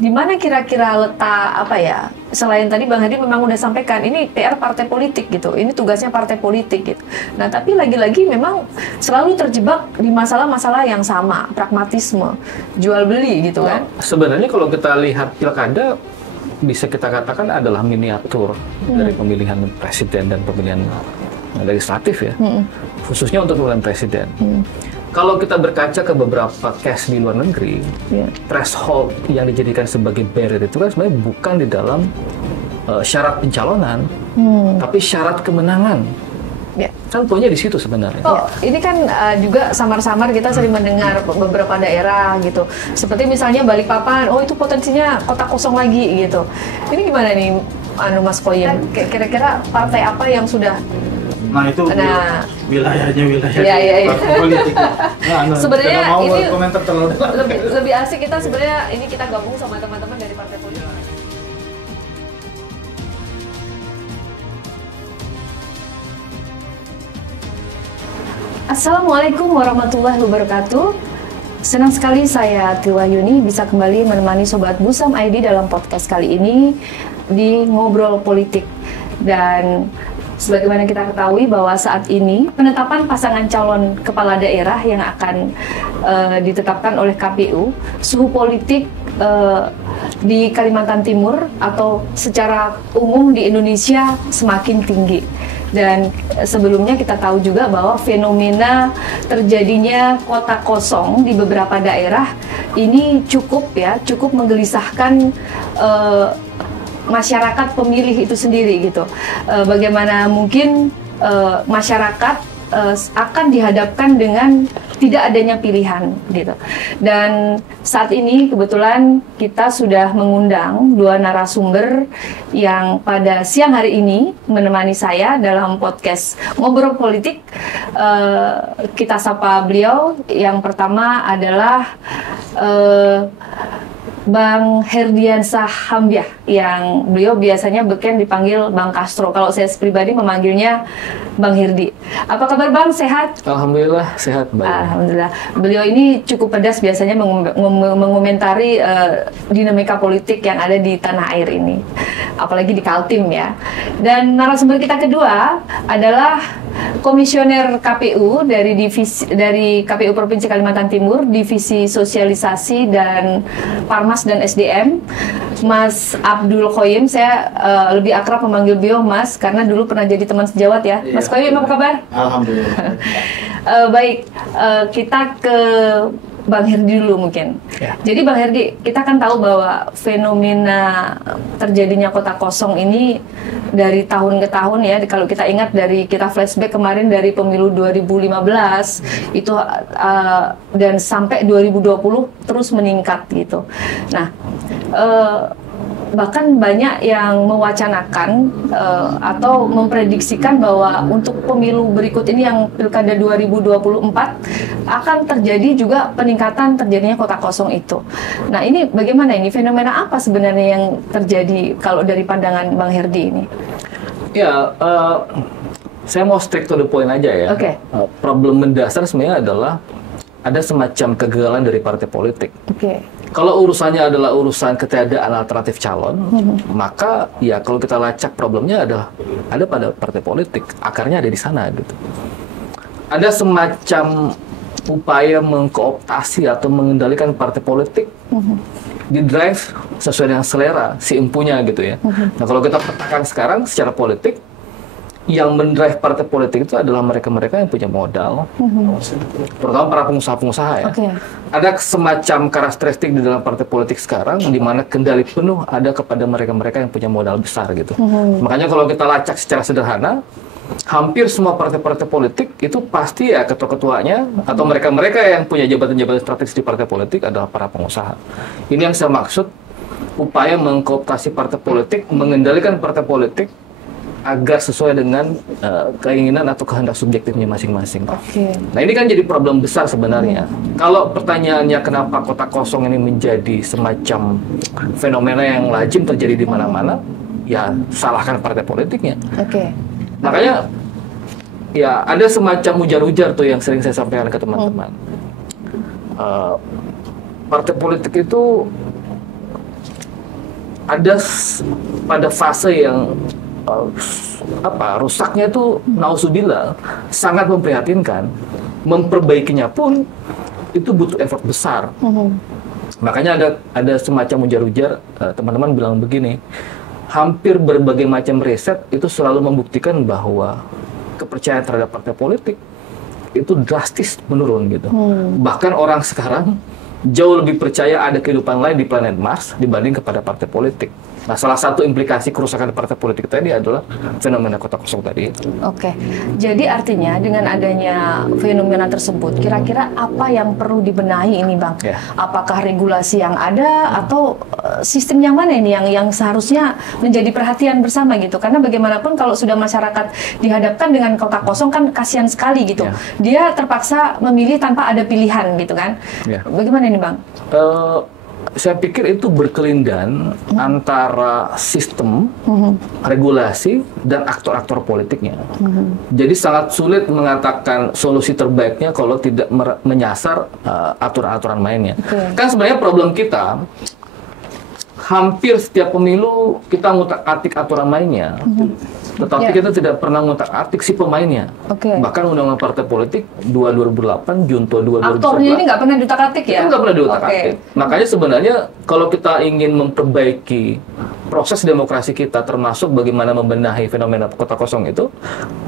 Di mana kira-kira letak apa ya? Selain tadi Bang Hadi memang udah sampaikan ini PR partai politik gitu, ini tugasnya partai politik gitu. Nah tapi lagi-lagi memang selalu terjebak di masalah-masalah yang sama, pragmatisme, jual beli gitu kan? Sebenarnya kalau kita lihat pilkada bisa kita katakan adalah miniatur dari pemilihan presiden dan pemilihan legislatif ya, khususnya untuk pemilihan presiden. Kalau kita berkaca ke beberapa case di luar negeri, threshold yang dijadikan sebagai barrier itu kan sebenarnya bukan di dalam syarat pencalonan, tapi syarat kemenangan. Kan poinnya di situ sebenarnya. Oh, ini kan juga samar-samar kita sering mendengar beberapa daerah gitu. Seperti misalnya Balikpapan, oh itu potensinya kota kosong lagi gitu. Ini gimana nih, Mas Qoyim? Kira-kira partai apa yang sudah itu wilayahnya politik. Sebenarnya ini komentar terlalu lebih asik kita sebenarnya ini kita gabung sama teman-teman dari partai politik. Assalamualaikum warahmatullahi wabarakatuh. Senang sekali saya Tiwa Yuni bisa kembali menemani Sobat Busam ID dalam podcast kali ini di Ngobrol Politik. Dan sebagaimana kita ketahui bahwa saat ini penetapan pasangan calon kepala daerah yang akan ditetapkan oleh KPU, suhu politik di Kalimantan Timur atau secara umum di Indonesia semakin tinggi. Dan sebelumnya kita tahu juga bahwa fenomena terjadinya kota kosong di beberapa daerah ini cukup menggelisahkan masyarakat pemilih itu sendiri gitu. Bagaimana mungkin masyarakat akan dihadapkan dengan tidak adanya pilihan gitu. Dan saat ini kebetulan kita sudah mengundang dua narasumber yang pada siang hari ini menemani saya dalam podcast Ngobrol Politik. Kita sapa beliau. Yang pertama adalah Bang Herdiansah Hambiah, yang beliau biasanya beken dipanggil Bang Castro. Kalau saya pribadi memanggilnya Bang Herdi. Apa kabar Bang? Sehat? Alhamdulillah sehat, Mbak. Alhamdulillah. Beliau ini cukup pedas biasanya mengomentari dinamika politik yang ada di tanah air ini, apalagi di Kaltim ya. Dan narasumber kita kedua adalah Komisioner KPU dari KPU Provinsi Kalimantan Timur, Divisi Sosialisasi dan Parmas dan SDM, Mas Abdul Qoyim. Saya lebih akrab memanggil beliau Mas karena dulu pernah jadi teman sejawat ya. Mas Qoyim, apa kabar? Alhamdulillah. Baik, kita ke Bang Herdi dulu mungkin. Jadi Bang Herdi, kita kan tahu bahwa fenomena terjadinya kota kosong ini dari tahun ke tahun ya. Kalau kita ingat kita flashback kemarin dari pemilu 2015 itu dan sampai 2020 terus meningkat gitu. Nah, bahkan banyak yang mewacanakan atau memprediksikan bahwa untuk pemilu berikut ini yang Pilkada 2024 akan terjadi juga peningkatan terjadinya kota kosong itu. Nah ini bagaimana ini? Fenomena apa sebenarnya yang terjadi kalau dari pandangan Bang Herdi ini? Ya, saya mau straight to the point aja ya. Problem mendasar sebenarnya adalah ada semacam kegagalan dari partai politik. Kalau urusannya adalah urusan ketiadaan alternatif calon, maka ya kalau kita lacak problemnya ada pada partai politik, akarnya ada di sana gitu. Ada semacam upaya mengkooptasi atau mengendalikan partai politik, di drive sesuai dengan selera si empunya gitu ya. Nah kalau kita petakan sekarang secara politik, yang mendrive partai politik itu adalah mereka-mereka yang punya modal, terutama para pengusaha-pengusaha ya. Ada semacam karakteristik di dalam partai politik sekarang, di mana kendali penuh ada kepada mereka-mereka yang punya modal besar gitu. Makanya kalau kita lacak secara sederhana, hampir semua partai-partai politik itu pasti ya ketua-ketuanya atau mereka-mereka yang punya jabatan-jabatan strategis di partai politik adalah para pengusaha. Ini yang saya maksud, upaya mengkooptasi partai politik, mengendalikan partai politik agar sesuai dengan keinginan atau kehendak subjektifnya masing-masing. Nah ini kan jadi problem besar sebenarnya. Kalau pertanyaannya kenapa kota kosong ini menjadi semacam fenomena yang lazim terjadi di mana-mana, ya salahkan partai politiknya. Makanya ya ada semacam ujar-ujar tuh yang sering saya sampaikan ke teman-teman. Partai politik itu ada pada fase yang rusaknya itu nauzubillah sangat memprihatinkan. Memperbaikinya pun itu butuh effort besar. Makanya ada semacam ujar-ujar, teman-teman bilang begini, hampir berbagai macam riset itu selalu membuktikan bahwa kepercayaan terhadap partai politik itu drastis menurun gitu. Bahkan orang sekarang jauh lebih percaya ada kehidupan lain di planet Mars dibanding kepada partai politik. Nah, salah satu implikasi kerusakan partai politik tadi adalah fenomena kota kosong tadi. Oke, jadi artinya dengan adanya fenomena tersebut, kira-kira apa yang perlu dibenahi ini, Bang? Apakah regulasi yang ada atau sistem yang mana ini yang seharusnya menjadi perhatian bersama gitu? Karena bagaimanapun kalau sudah masyarakat dihadapkan dengan kota kosong kan kasihan sekali gitu. Dia terpaksa memilih tanpa ada pilihan gitu kan? Bagaimana ini, Bang? Saya pikir itu berkelindan antara sistem, regulasi, dan aktor-aktor politiknya. Jadi sangat sulit mengatakan solusi terbaiknya kalau tidak menyasar aturan-aturan mainnya. Kan sebenarnya problem kita, hampir setiap pemilu kita ngutak-atik aturan mainnya. Tetapi kita tidak pernah ngutak-atik si pemainnya. Bahkan undang-undang partai politik 2008, Junto 2011. Aktornya ini nggak pernah diutak-atik ya? Itu nggak pernah diutak-atik. Makanya sebenarnya kalau kita ingin memperbaiki proses demokrasi kita, termasuk bagaimana membenahi fenomena kota kosong itu,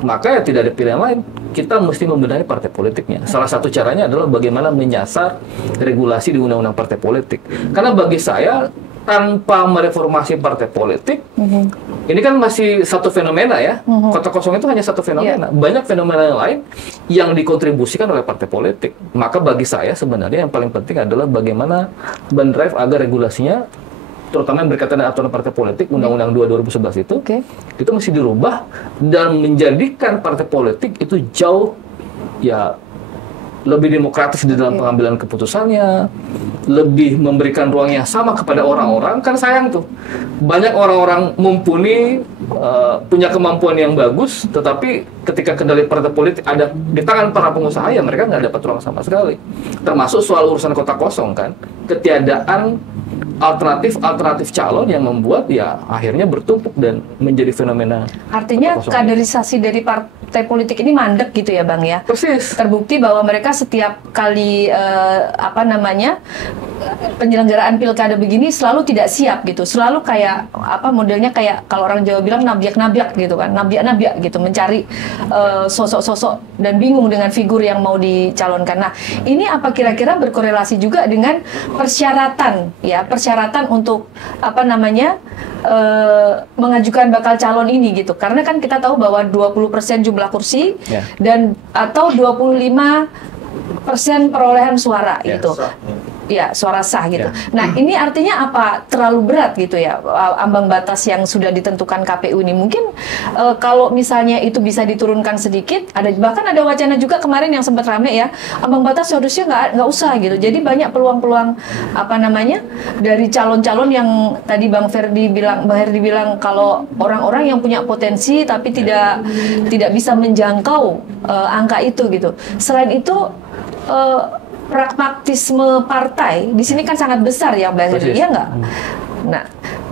maka ya tidak ada pilihan lain. Kita mesti membenahi partai politiknya. Salah satu caranya adalah bagaimana menyasar regulasi di undang-undang partai politik. Karena bagi saya, tanpa mereformasi partai politik, ini kan masih satu fenomena ya. Kota kosong itu hanya satu fenomena. Banyak fenomena yang lain yang dikontribusikan oleh partai politik. Maka bagi saya sebenarnya yang paling penting adalah bagaimana mendrive agar regulasinya, terutama yang berkaitan dengan aturan partai politik, Undang-Undang 2 2011 itu mesti dirubah dan menjadikan partai politik itu jauh lebih demokratis di dalam pengambilan keputusannya, lebih memberikan ruang yang sama kepada orang-orang. Kan sayang tuh, banyak orang-orang mumpuni, punya kemampuan yang bagus, tetapi ketika kendali partai politik ada di tangan para pengusaha, ya mereka nggak dapat ruang sama sekali. Termasuk soal urusan kota kosong kan, ketiadaan alternatif calon yang membuat ya akhirnya bertumpuk dan menjadi fenomena. Artinya kaderisasi dari partai politik ini mandek gitu ya, Bang ya? Persis. Terbukti bahwa mereka setiap kali penyelenggaraan pilkada begini selalu tidak siap gitu, selalu kayak modelnya kayak kalau orang Jawa bilang nabyak-nabyak gitu kan, nabyak-nabyak gitu, mencari sosok-sosok dan bingung dengan figur yang mau dicalonkan. Nah, ini apa kira-kira berkorelasi juga dengan persyaratan untuk mengajukan bakal calon ini gitu, karena kan kita tahu bahwa 20% jumlah kursi dan atau 25% perolehan suara gitu. Ya, suara sah gitu. Nah, ini artinya apa? Terlalu berat gitu ya, ambang batas yang sudah ditentukan KPU ini. Mungkin kalau misalnya itu bisa diturunkan sedikit, bahkan ada wacana juga kemarin yang sempat rame ya, ambang batas seharusnya nggak usah gitu. Jadi banyak peluang-peluang dari calon-calon yang tadi Bang Herdi bilang kalau orang-orang yang punya potensi tapi tidak bisa menjangkau angka itu gitu. Selain itu pragmatisme partai di sini kan sangat besar ya, Bang Herdi, iya nggak?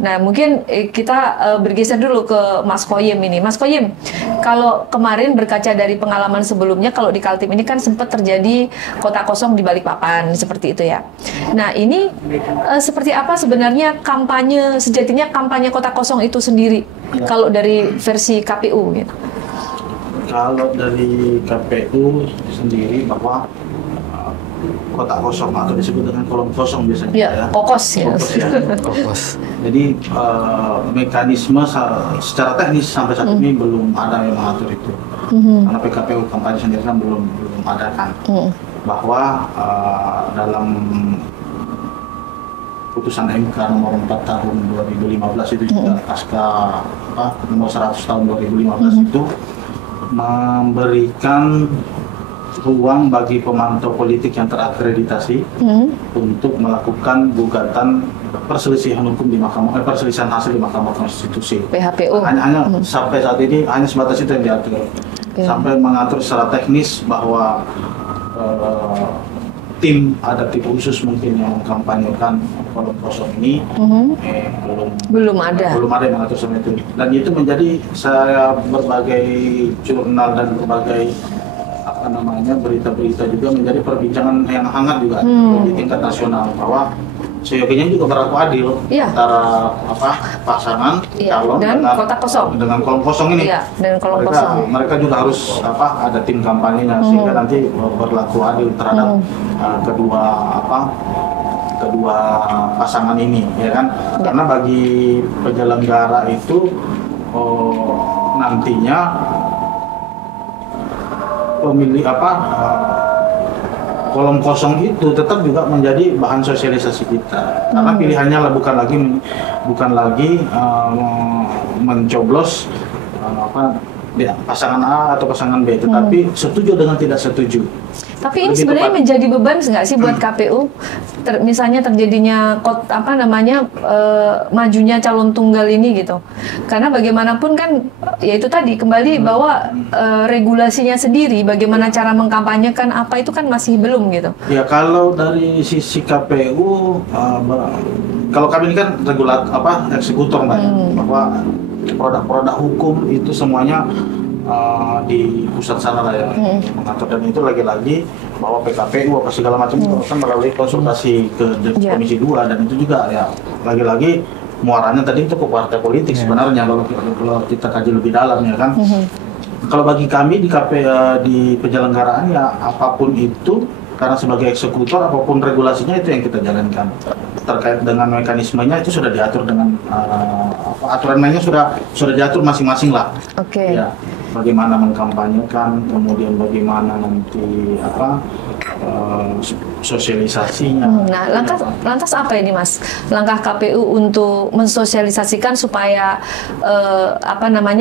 Nah mungkin kita bergeser dulu ke Mas Qoyim ini. Mas Qoyim, kalau kemarin berkaca dari pengalaman sebelumnya, kalau di Kaltim ini kan sempat terjadi kota kosong di Balikpapan seperti itu ya. Nah ini seperti apa sebenarnya sejatinya kampanye kota kosong itu sendiri kalau dari versi KPU gitu? Kalau dari KPU sendiri bahwa kota kosong atau disebut dengan kolom kosong biasanya ya. Kokos ya. Kokos. Jadi mekanisme secara teknis sampai saat ini belum ada yang mengatur itu. Karena PKPU kampanye sendiri kan belum ada kan. Bahwa dalam putusan MK nomor 4 tahun 2015 itu juga pasca nomor 100 tahun 2015 itu memberikan ruang bagi pemantau politik yang terakreditasi untuk melakukan gugatan perselisihan hukum di perselisihan hasil di Mahkamah Konstitusi. PHPU. Hanya sampai saat ini hanya sebatas itu yang diatur. Sampai mengatur secara teknis bahwa ada tim khusus mungkin yang mengkampanyekan kolom kosong ini, belum ada yang mengatur sama itu. Dan itu menjadi saya berbagai jurnal dan berbagai berita-berita juga menjadi perbincangan yang hangat juga di tingkat nasional, bahwa seyogianya juga berlaku adil antara pasangan calon dan dengan kolom kosong ini. Dan kolom kosong. Mereka juga harus ada tim kampanyenya sehingga nanti berlaku adil terhadap kedua pasangan ini, ya kan? Karena bagi penyelenggara itu nantinya pemilih kolom kosong itu tetap juga menjadi bahan sosialisasi kita, karena pilihannya bukan lagi mencoblos pasangan A atau pasangan B, tetapi setuju dengan tidak setuju. Tapi ini sebenarnya menjadi beban nggak sih buat KPU? Misalnya terjadinya majunya calon tunggal ini gitu. Karena bagaimanapun kan, ya itu tadi kembali bahwa regulasinya sendiri, bagaimana cara mengkampanyekan apa itu kan masih belum gitu. Ya kalau dari sisi KPU, kalau kami ini kan eksekutor Mbak, bahwa produk-produk hukum itu semuanya di pusat sana lah ya mengatur, dan itu lagi-lagi bahwa PKPU apa segala macam itu kan melalui konsultasi ke Komisi 2, dan itu juga ya lagi-lagi muaranya tadi itu ke partai politik sebenarnya kalau kita kaji lebih dalam, ya kan. Kalau bagi kami di penyelenggaraan ya apapun itu, karena sebagai eksekutor apapun regulasinya itu yang kita jalankan. Terkait dengan mekanismenya itu sudah diatur dengan aturan mainnya sudah diatur masing-masing lah. Ya, bagaimana mengkampanyekan, kemudian bagaimana nanti sosialisasinya. Nah, lantas apa ini Mas? Langkah KPU untuk mensosialisasikan supaya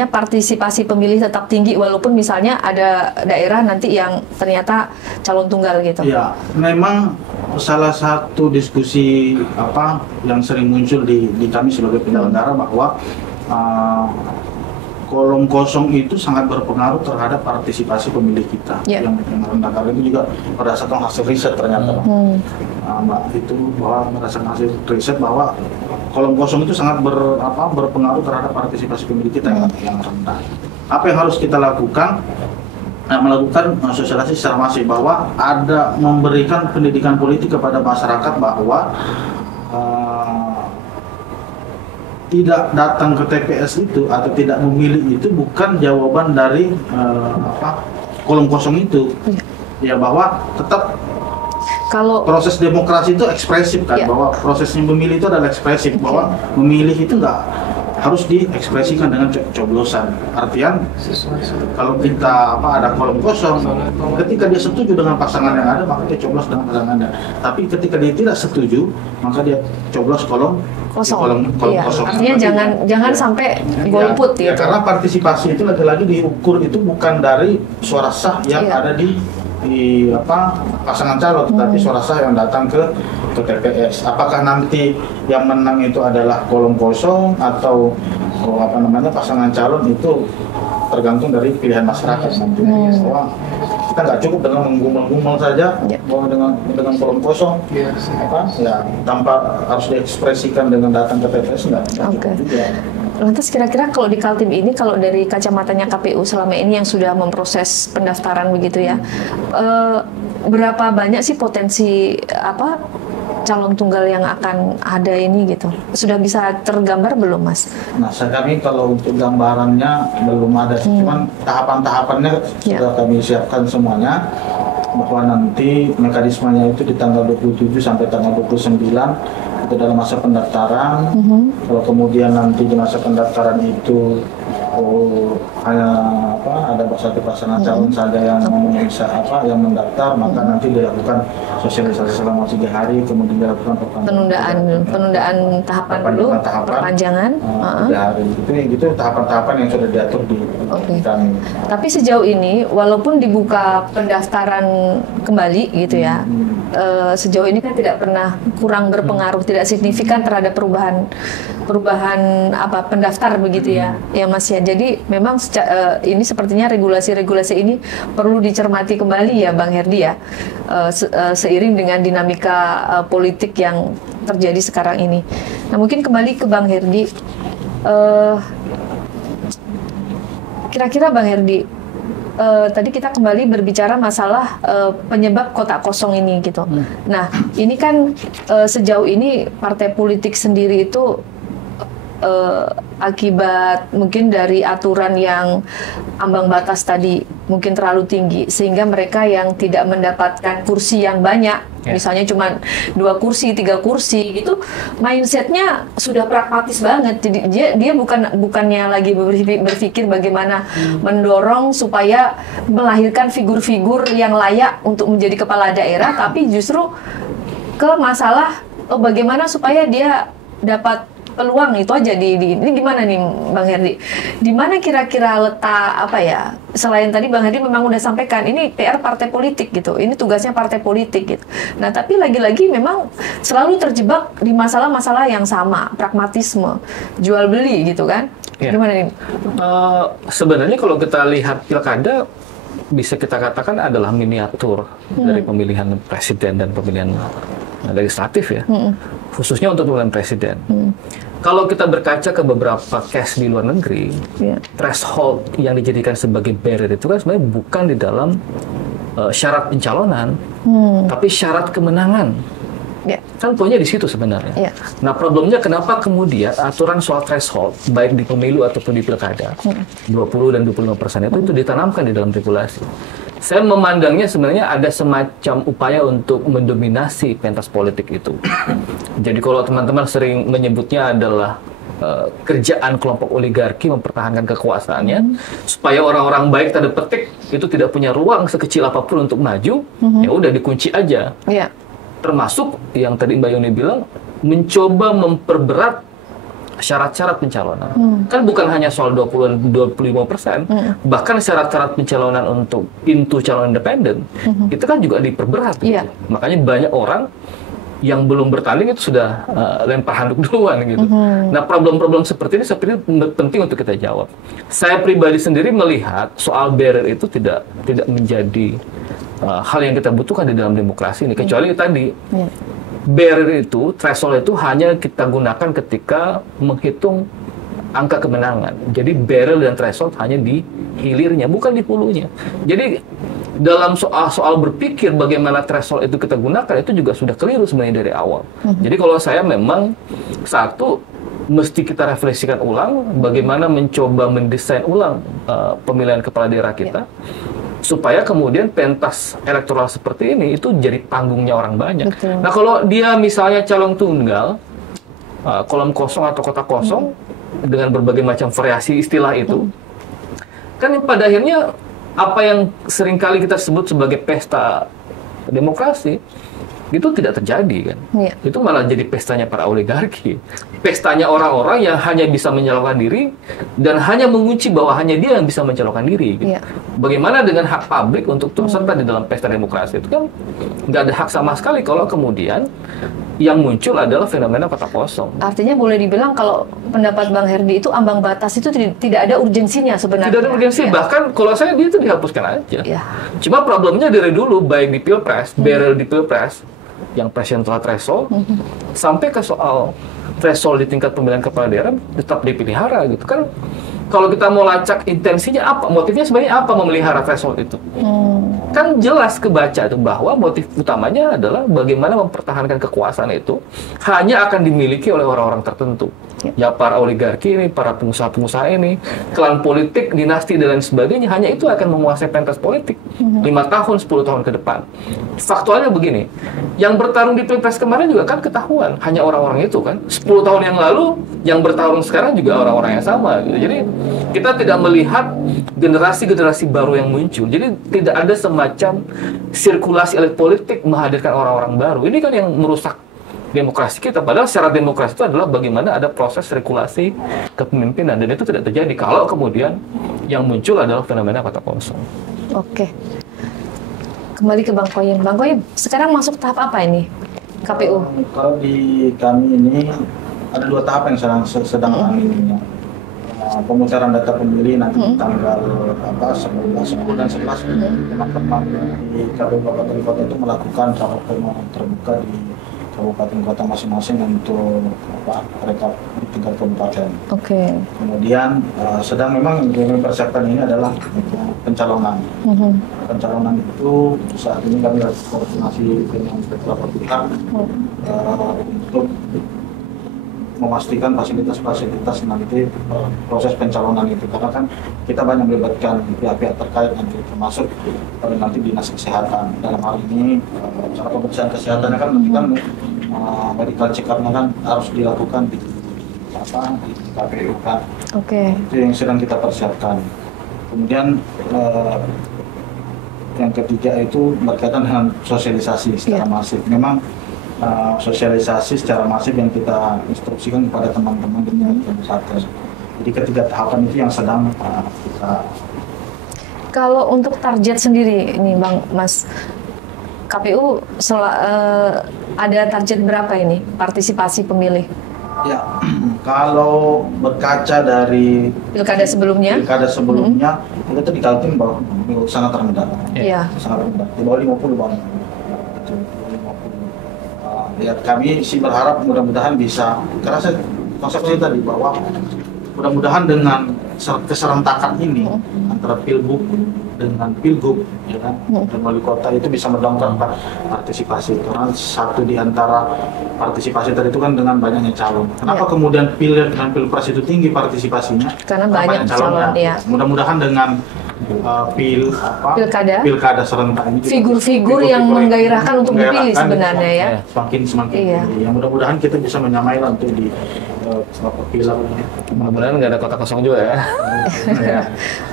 partisipasi pemilih tetap tinggi walaupun misalnya ada daerah nanti yang ternyata calon tunggal gitu. Ya, memang salah satu diskusi yang sering muncul di kami sebagai penyelenggara bahwa kolom kosong itu sangat berpengaruh terhadap partisipasi pemilih kita yang rendah, karena itu juga berdasarkan hasil riset ternyata Mbak, itu bahwa berdasarkan hasil riset bahwa kolom kosong itu sangat berpengaruh terhadap partisipasi pemilih kita yang rendah. Apa yang harus kita lakukan? Melakukan sosialisasi secara masif, bahwa ada memberikan pendidikan politik kepada masyarakat bahwa tidak datang ke TPS itu atau tidak memilih itu bukan jawaban dari kolom kosong itu. Ya, bahwa tetap kalau proses demokrasi itu ekspresif kan, bahwa prosesnya memilih itu adalah ekspresif, bahwa memilih itu enggak harus diekspresikan dengan coblosan. Artian kalau kita ada kolom kosong, ketika dia setuju dengan pasangan yang ada maka dia coblos dengan pasangan yang ada. Tapi ketika dia tidak setuju maka dia coblos kolom kosong. Artinya jangan sampai golput ya, karena partisipasi itu lagi-lagi diukur itu bukan dari suara sah yang ada di pasangan calon, tetapi suara sah yang datang ke TPS. Apakah nanti yang menang itu adalah kolom kosong atau pasangan calon, itu tergantung dari pilihan masyarakat nanti. Kita nggak cukup dengan menggumul-gumul saja bahwa dengan kolom kosong tanpa harus diekspresikan dengan datang ke TPS nggak cukup juga. Lantas kira-kira kalau di Kaltim ini, kalau dari kacamatanya KPU selama ini yang sudah memproses pendaftaran begitu ya, berapa banyak sih potensi calon tunggal yang akan ada ini gitu? Sudah bisa tergambar belum Mas? Nah, kami kalau untuk gambarannya belum ada, cuman tahapan-tahapannya sudah kami siapkan semuanya, bahwa nanti mekanismenya itu di tanggal 27 sampai tanggal 29 itu dalam masa pendaftaran. Kalau kemudian nanti di masa pendaftaran itu hanya ada satu pasangan calon saja yang bisa yang mendaftar, maka nanti dilakukan sosialisasi selama 3 hari, kemudian dilakukan penundaan tahapan dulu, perpanjangan 3 hari. Itu tahapan-tahapan yang sudah diatur di kami. Tapi sejauh ini walaupun dibuka pendaftaran kembali gitu ya, sejauh ini kan tidak pernah kurang berpengaruh, tidak signifikan terhadap perubahan pendaftar begitu ya Mas ya. Jadi memang ini sepertinya regulasi-regulasi ini perlu dicermati kembali ya Bang Herdy ya, seiring dengan dinamika politik yang terjadi sekarang ini. Nah mungkin kembali ke Bang Herdy, kira-kira Bang Herdy, tadi kita kembali berbicara masalah penyebab kotak kosong ini gitu. Nah ini kan sejauh ini partai politik sendiri itu akibat mungkin dari aturan yang ambang batas tadi mungkin terlalu tinggi sehingga mereka yang tidak mendapatkan kursi yang banyak, misalnya cuma 2 kursi, 3 kursi gitu, mindsetnya sudah pragmatis banget. Jadi dia bukannya lagi berpikir bagaimana mendorong supaya melahirkan figur-figur yang layak untuk menjadi kepala daerah, tapi justru ke masalah bagaimana supaya dia dapat peluang itu aja. Ini gimana nih Bang Herdy? Di mana kira-kira letak apa ya? Selain tadi Bang Herdy memang udah sampaikan ini PR partai politik gitu. Ini tugasnya partai politik gitu. Nah, tapi lagi-lagi memang selalu terjebak di masalah-masalah yang sama, pragmatisme, jual beli gitu kan? Ya. Gimana nih? Sebenarnya kalau kita lihat pilkada bisa kita katakan adalah miniatur dari pemilihan presiden dan pemilihan legislatif ya. Khususnya untuk pemilihan presiden. Kalau kita berkaca ke beberapa case di luar negeri, threshold yang dijadikan sebagai barrier itu kan sebenarnya bukan di dalam syarat pencalonan, tapi syarat kemenangan. Kan poinnya di situ sebenarnya. Nah problemnya kenapa kemudian aturan soal threshold, baik di pemilu ataupun di pilkada, 20 dan 25% itu ditanamkan di dalam regulasi. Saya memandangnya sebenarnya ada semacam upaya untuk mendominasi pentas politik itu. Jadi kalau teman-teman sering menyebutnya adalah kerjaan kelompok oligarki mempertahankan kekuasaannya, supaya orang-orang baik tanda petik itu tidak punya ruang sekecil apapun untuk maju, ya udah dikunci aja. Termasuk yang tadi Mbak Yuni bilang, mencoba memperberat syarat-syarat pencalonan. Kan bukan hanya soal 20-25%, bahkan syarat-syarat pencalonan untuk pintu calon independen, itu kan juga diperberat. Gitu. Makanya banyak orang yang belum bertanding itu sudah lempar handuk duluan gitu. Nah problem-problem seperti ini sepertinya penting untuk kita jawab. Saya pribadi sendiri melihat soal barrier itu tidak menjadi hal yang kita butuhkan di dalam demokrasi ini, kecuali tadi barrier itu, threshold itu hanya kita gunakan ketika menghitung angka kemenangan. Jadi barrier dan threshold hanya di hilirnya, bukan di hulunya. Jadi dalam soal berpikir bagaimana threshold itu kita gunakan, itu juga sudah keliru sebenarnya dari awal. Jadi kalau saya memang satu, mesti kita refleksikan ulang bagaimana mencoba mendesain ulang pemilihan kepala daerah kita, supaya kemudian pentas elektoral seperti ini itu jadi panggungnya orang banyak. Nah kalau dia misalnya calon tunggal, kolom kosong atau kotak kosong, dengan berbagai macam variasi istilah itu, kan pada akhirnya apa yang seringkali kita sebut sebagai pesta demokrasi, itu tidak terjadi kan. Itu malah jadi pestanya para oligarki. Pestanya orang-orang yang hanya bisa mencalonkan diri dan hanya mengunci bahwa hanya dia yang bisa mencalonkan diri. Gitu. Bagaimana dengan hak publik untuk turut serta di dalam pesta demokrasi? Itu kan nggak ada hak sama sekali kalau kemudian yang muncul adalah fenomena kotak kosong. Artinya boleh dibilang kalau pendapat Bang Herdy itu ambang batas itu tidak ada urgensinya sebenarnya. Tidak ada urgensi, bahkan kalau saya dia itu dihapuskan aja. Cuma problemnya dari dulu, baik di pilpres, barrier di pilpres, yang presidential threshold, sampai ke soal threshold di tingkat pemilihan kepala daerah tetap dipelihara gitu kan. Kalau kita mau lacak intensinya apa, motifnya sebenarnya apa memelihara threshold itu? Kan jelas kebaca itu bahwa motif utamanya adalah bagaimana mempertahankan kekuasaan itu hanya akan dimiliki oleh orang-orang tertentu. Ya para oligarki ini, para pengusaha-pengusaha ini, klan politik, dinasti dan lain sebagainya, hanya itu akan menguasai pentas politik 5 tahun, 10 tahun ke depan. Faktualnya begini, yang bertarung di pilpres kemarin juga kan ketahuan, hanya orang-orang itu kan. 10 tahun yang lalu, yang bertarung sekarang juga orang-orang yang sama. Gitu. Jadi kita tidak melihat generasi-generasi baru yang muncul. Jadi tidak ada semacam sirkulasi elit politik menghadirkan orang-orang baru. Ini kan yang merusak demokrasi kita. Padahal secara demokrasi itu adalah bagaimana ada proses sirkulasi kepemimpinan, dan itu tidak terjadi kalau kemudian yang muncul adalah fenomena kotak kosong. Oke. Kembali ke Bang Qoyim. Bang Qoyim, sekarang masuk tahap apa ini KPU? Kalau di kami ini ada 2 tahap yang sedang kami ini. pemutaran data pemilih nanti tanggal 10 dan 11 teman-teman di KPU Kabupaten Kota itu melakukan rapat permohonan terbuka di kabupaten kota masing-masing untuk rekap di tingkat kabupaten. Kemudian sedang memang yang dipersiapkan ini adalah pencalonan. Pencalonan itu saat ini kami harus koordinasi dengan beberapa pihak untuk memastikan fasilitas-fasilitas nanti proses pencalonan itu, karena kan kita banyak melibatkan pihak-pihak terkait nanti, termasuk nanti dinas kesehatan. Dalam hal ini cara pemeriksaan kesehatannya kan nanti kan medical check-up-nya kan harus dilakukan di KPU kan. Itu yang sedang kita persiapkan. Kemudian yang ketiga itu berkaitan dengan sosialisasi secara masif. Memang sosialisasi secara masif yang kita instruksikan kepada teman-teman di Satgas. Jadi ketiga tahapan itu yang sedang kita. Kalau untuk target sendiri ini Mas, KPU ada target berapa ini partisipasi pemilih? Ya, kalau berkaca dari pilkada sebelumnya itu dikatakan bahwa sangat rendah. Sangat rendah, di bawah 50 bang. Ya, kami sih berharap mudah-mudahan bisa, karena konsepnya tadi bahwa mudah-mudahan dengan keserentakan ini antara pilgub dengan pilgub, ya kan, dan wali kota itu bisa mendongkrak partisipasi. Karena satu di antara partisipasi tadi itu kan dengan banyaknya calon. Kenapa kemudian pileg dan pilpres itu tinggi partisipasinya? Karena banyak calon. Mudah-mudahan dengan pilkada serentak ini figur-figur yang menggairahkan untuk dipilih sebenarnya ya. Semakin ya, mudah-mudahan kita bisa menyamai lah untuk di pileg. Mudah-mudahan nggak ada kota kosong juga ya.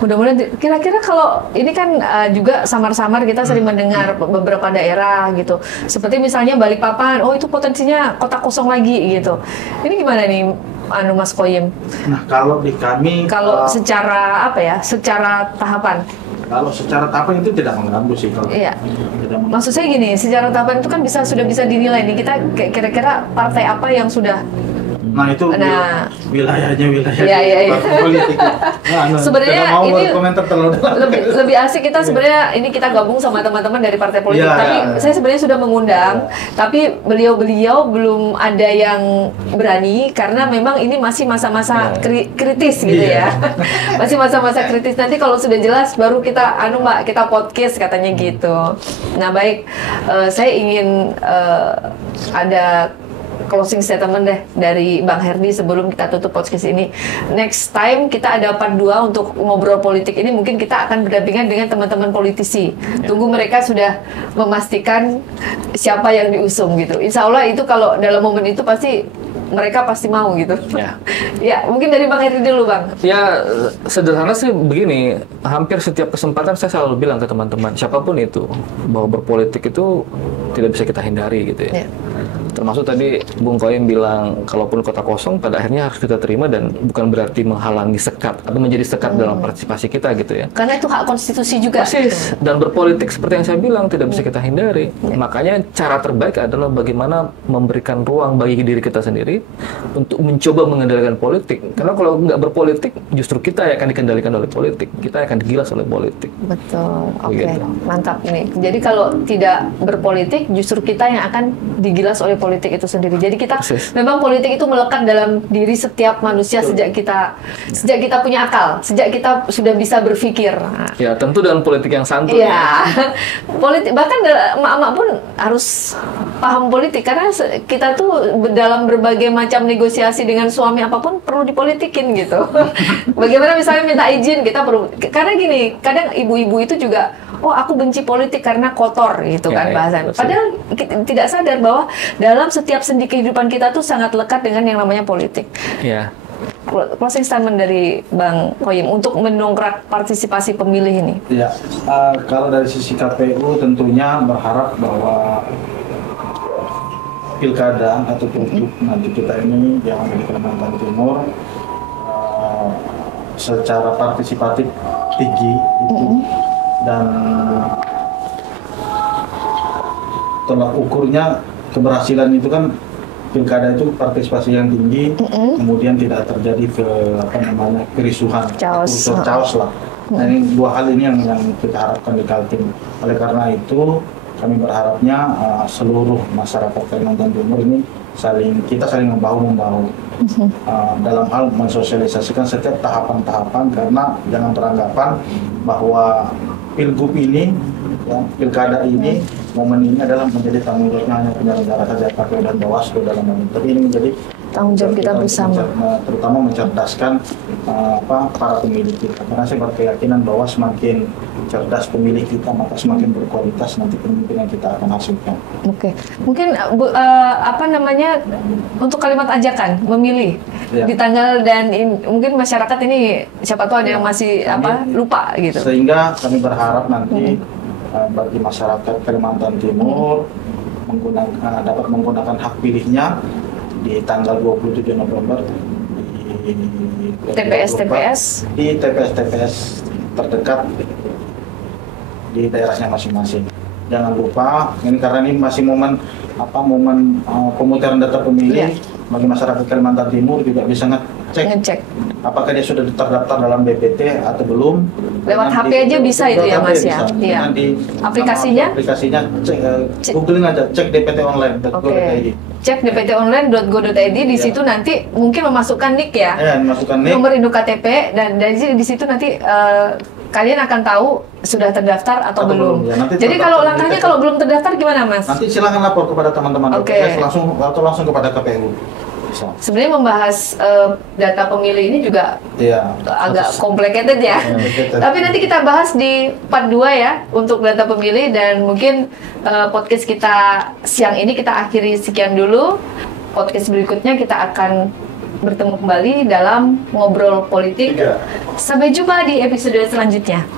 Mudah-mudahan. Kira-kira kalau ini kan juga samar-samar kita sering mendengar beberapa daerah gitu, seperti misalnya Balikpapan, itu potensinya kota kosong lagi gitu. Ini gimana nih Mas Qoyim? Nah, kalau di kami secara secara tahapan. Kalau secara tahapan itu tidak mengganggu sih kalau. Maksud saya gini, secara tahapan itu kan sudah bisa dinilai nih, kita kira-kira partai apa yang sudah. Nah itu wilayahnya politik. Sebenarnya ini terlalu lebih asik kita sebenarnya ini kita gabung sama teman-teman dari partai politik. Tapi saya sebenarnya sudah mengundang, tapi beliau belum ada yang berani karena memang ini masih masa-masa kritis gitu ya. Masih masa-masa kritis. Nanti kalau sudah jelas baru kita Mbak kita podcast katanya gitu. Nah baik, saya ingin ada closing statement deh dari Bang Herdi sebelum kita tutup podcast ini. Next time kita ada part 2 untuk ngobrol politik ini, mungkin kita akan berdampingan dengan teman-teman politisi. Tunggu mereka sudah memastikan siapa yang diusung gitu. Insya Allah itu kalau dalam momen itu mereka pasti mau gitu. Ya, mungkin dari Bang Herdi dulu Bang. Ya, sederhana sih begini, hampir setiap kesempatan saya selalu bilang ke teman-teman, siapapun itu, bahwa berpolitik itu tidak bisa kita hindari gitu ya. Termasuk tadi Bung Qoyim bilang, kalaupun kota kosong, pada akhirnya harus kita terima dan bukan berarti menghalangi sekat atau menjadi sekat dalam partisipasi kita gitu ya. Karena itu hak konstitusi juga. Persis. Dan berpolitik seperti yang saya bilang tidak bisa kita hindari. Makanya cara terbaik adalah bagaimana memberikan ruang bagi diri kita sendiri untuk mencoba mengendalikan politik. Karena kalau nggak berpolitik, justru kita yang akan dikendalikan oleh politik. Kita akan digilas oleh politik. Betul. Oke. Mantap nih. Jadi kalau tidak berpolitik, justru kita yang akan digilas oleh politik itu sendiri. Jadi kita memang politik itu melekat dalam diri setiap manusia sejak kita punya akal, sejak kita sudah bisa berpikir. Ya tentu dalam politik yang santun. Iya. Politik bahkan emak-emak pun harus paham politik karena kita tuh dalam berbagai macam negosiasi dengan suami apapun perlu dipolitikin gitu. Bagaimana misalnya minta izin kita perlu, karena gini kadang ibu-ibu itu juga aku benci politik karena kotor gitu kan bahasan. Padahal kita tidak sadar bahwa dalam setiap sendi kehidupan kita tuh sangat lekat dengan yang namanya politik. Closing statement dari Bang Qoyim untuk mendongkrak partisipasi pemilih ini. Ya, kalau dari sisi KPU tentunya berharap bahwa pilkada atau pilgub nanti kita ini yang ada di Kalimantan Timur secara partisipatif tinggi itu dan tolak ukurnya keberhasilan itu kan pilkada itu partisipasi yang tinggi, kemudian tidak terjadi kerisuhan, chaos lah. Nah, ini dua hal ini yang kita harapkan di Kaltim. Oleh karena itu kami berharapnya seluruh masyarakat Kalimantan Timur ini kita saling membahu dalam hal mensosialisasikan setiap tahapan-tahapan, karena jangan beranggapan bahwa pilgub ini, ya, pilkada ini, momen ini adalah menjadi tanggung jawabnya hanya penyelenggara saja, KPU dan Bawaslu dalam hal ini. Tapi ini menjadi tanggung jawab kita bersama, terutama mencerdaskan para pemilih kita. Karena saya berkeyakinan bahwa semakin cerdas pemilih kita, maka semakin berkualitas nanti pemimpin yang kita akan hasilkan. Oke, mungkin untuk kalimat ajakan memilih di tanggal dan mungkin masyarakat ini siapa tahu ada yang masih lupa gitu. Sehingga kami berharap nanti bagi masyarakat Kalimantan Timur dapat menggunakan hak pilihnya di tanggal 27 November di TPS terdekat di daerahnya masing-masing. Jangan lupa, ini karena ini masih momen pemutaran data pemilih, bagi masyarakat Kalimantan Timur juga bisa ngecek apakah dia sudah terdaftar dalam BPT atau belum. Lewat HP aja bisa itu ya Mas ya. Iya. Aplikasinya googling aja, cek dptonline.go.id. Cek dptonline.go.id, di situ nanti mungkin memasukkan NIK ya. Memasukkan NIK, nomor induk KTP, dan dari di situ nanti kalian akan tahu sudah terdaftar atau belum. Ya, jadi kalau langkahnya kalau belum terdaftar gimana Mas? Nanti silakan lapor kepada teman-teman DPS langsung kepada KPU. Sebenarnya membahas data pemilih ini juga agak complicated ya. Tapi nanti kita bahas di part 2 ya untuk data pemilih, dan mungkin podcast kita siang ini kita akhiri sekian dulu. Podcast berikutnya kita akan bertemu kembali dalam ngobrol politik. Sampai jumpa di episode selanjutnya.